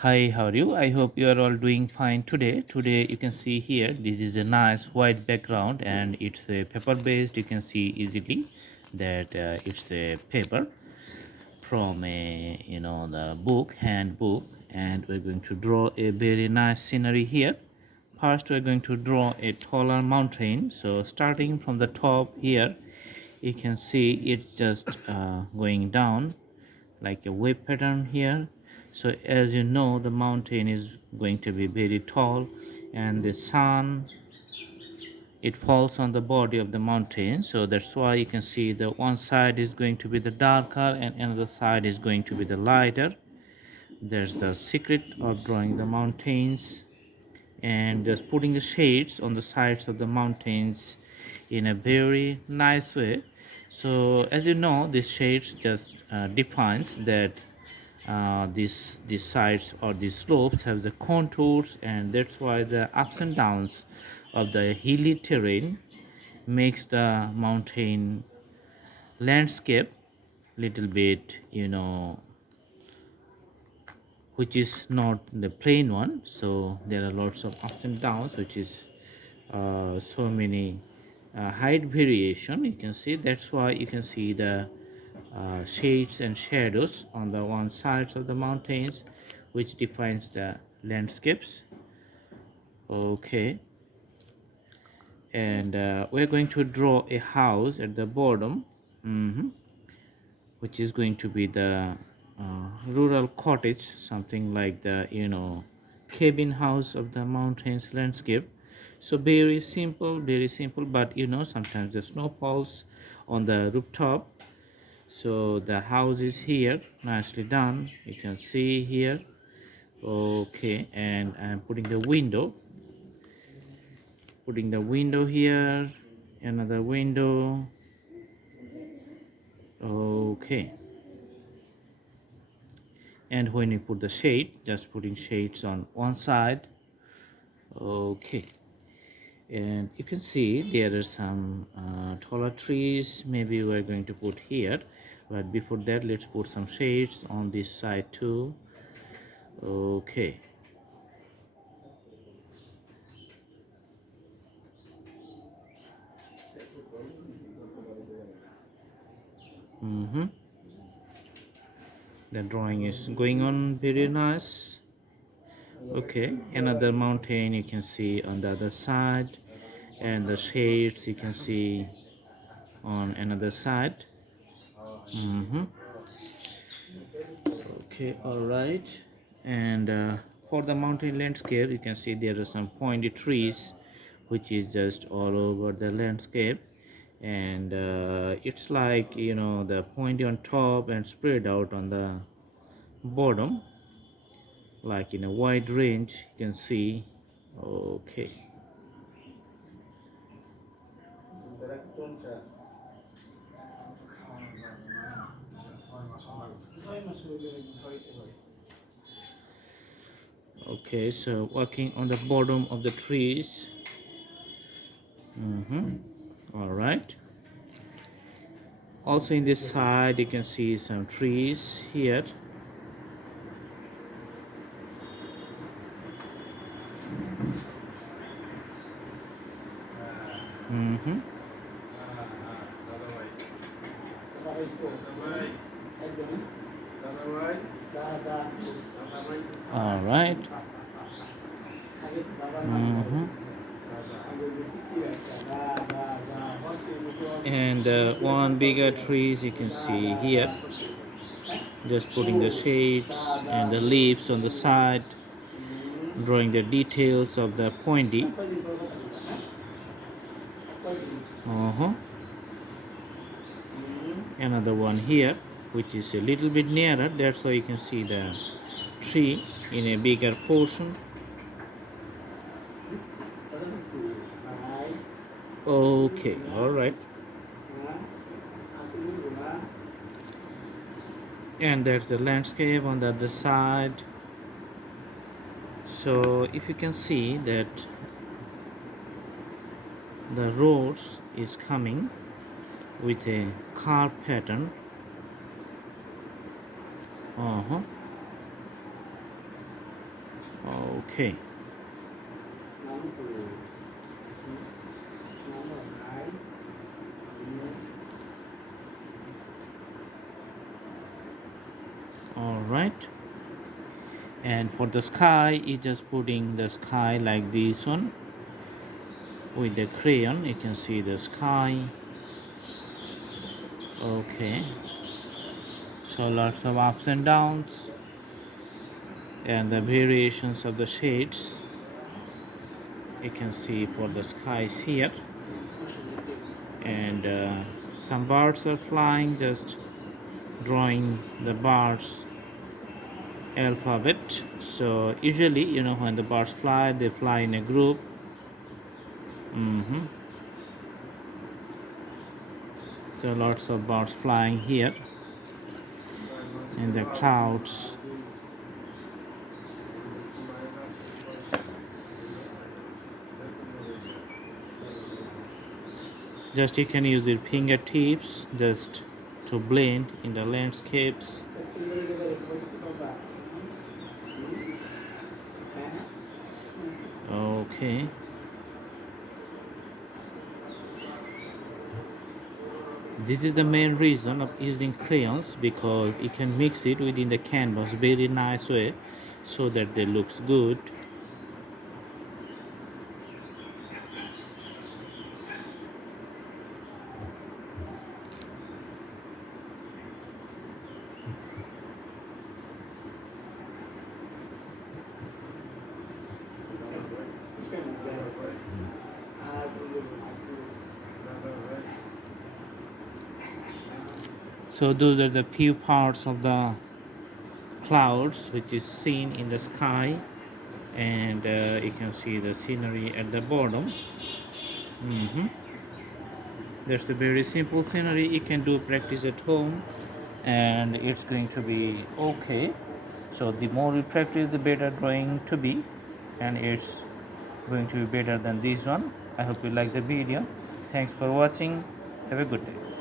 Hi, how are you? I hope you are all doing fine today. Today you can see here this is a nice white background and it's a paper based. You can see easily that it's a paper from a the book handbook, and we're going to draw a very nice scenery here. First we're going to draw a taller mountain. So starting from the top here, you can see it's just going down like a wave pattern here. So as you know, the mountain is going to be very tall, and the sun, it falls on the body of the mountain. So that's why you can see the one side is going to be the darker and another side is going to be the lighter. There's the secret of drawing the mountains, and just putting the shades on the sides of the mountains in a very nice way. So as you know, these shades just defines that these sides or these slopes have the contours, and that's why the ups and downs of the hilly terrain makes the mountain landscape little bit which is not the plain one. So there are lots of ups and downs, which is so many height variation. You can see that's why you can see the shades and shadows on the one sides of the mountains, which defines the landscapes. Okay, and we're going to draw a house at the bottom, which is going to be the rural cottage, something like the cabin house of the mountains landscape. So very simple, but sometimes the snow falls on the rooftop. So the house is here, nicely done, you can see here. Okay, and I'm putting the window here, another window. Okay, and when you put the shade, just putting shades on one side. Okay, and you can see there are some taller trees maybe we're going to put here, but before that let's put some shades on this side too. Okay, the drawing is going on very nice. Okay, another mountain you can see on the other side, and the shades you can see on another side. Okay, all right. And for the mountain landscape, you can see there are some pointy trees, which is just all over the landscape. And it's like the pointy on top and spread out on the bottom, like in a wide range you can see. Okay, okay, so working on the bottom of the trees. All right, also in this side you can see some trees here. All right. And one bigger trees you can see here, just putting the shades and the leaves on the side, drawing the details of the pointy. Another one here, which is a little bit nearer, that's why you can see the tree in a bigger portion. Okay, all right. And there's the landscape on the other side. So if you can see that the roads is coming with a curve pattern. Okay. All right. And for the sky, you just putting the sky like this one with the crayon. You can see the sky. Okay. So lots of ups and downs and the variations of the shades you can see for the skies here. And some birds are flying, just drawing the birds alphabet. So usually, when the birds fly, they fly in a group. So lots of birds flying here in the clouds. Just you can use your fingertips just to blend in the landscapes. Okay. This is the main reason of using crayons, because you can mix it within the canvas very nice way so that they looks good. So those are the few parts of the clouds which is seen in the sky, and you can see the scenery at the bottom. That's a very simple scenery. You can do practice at home and it's going to be okay. So the more you practice, the better drawing to be, and it's going to be better than this one. I hope you like the video. Thanks for watching. Have a good day.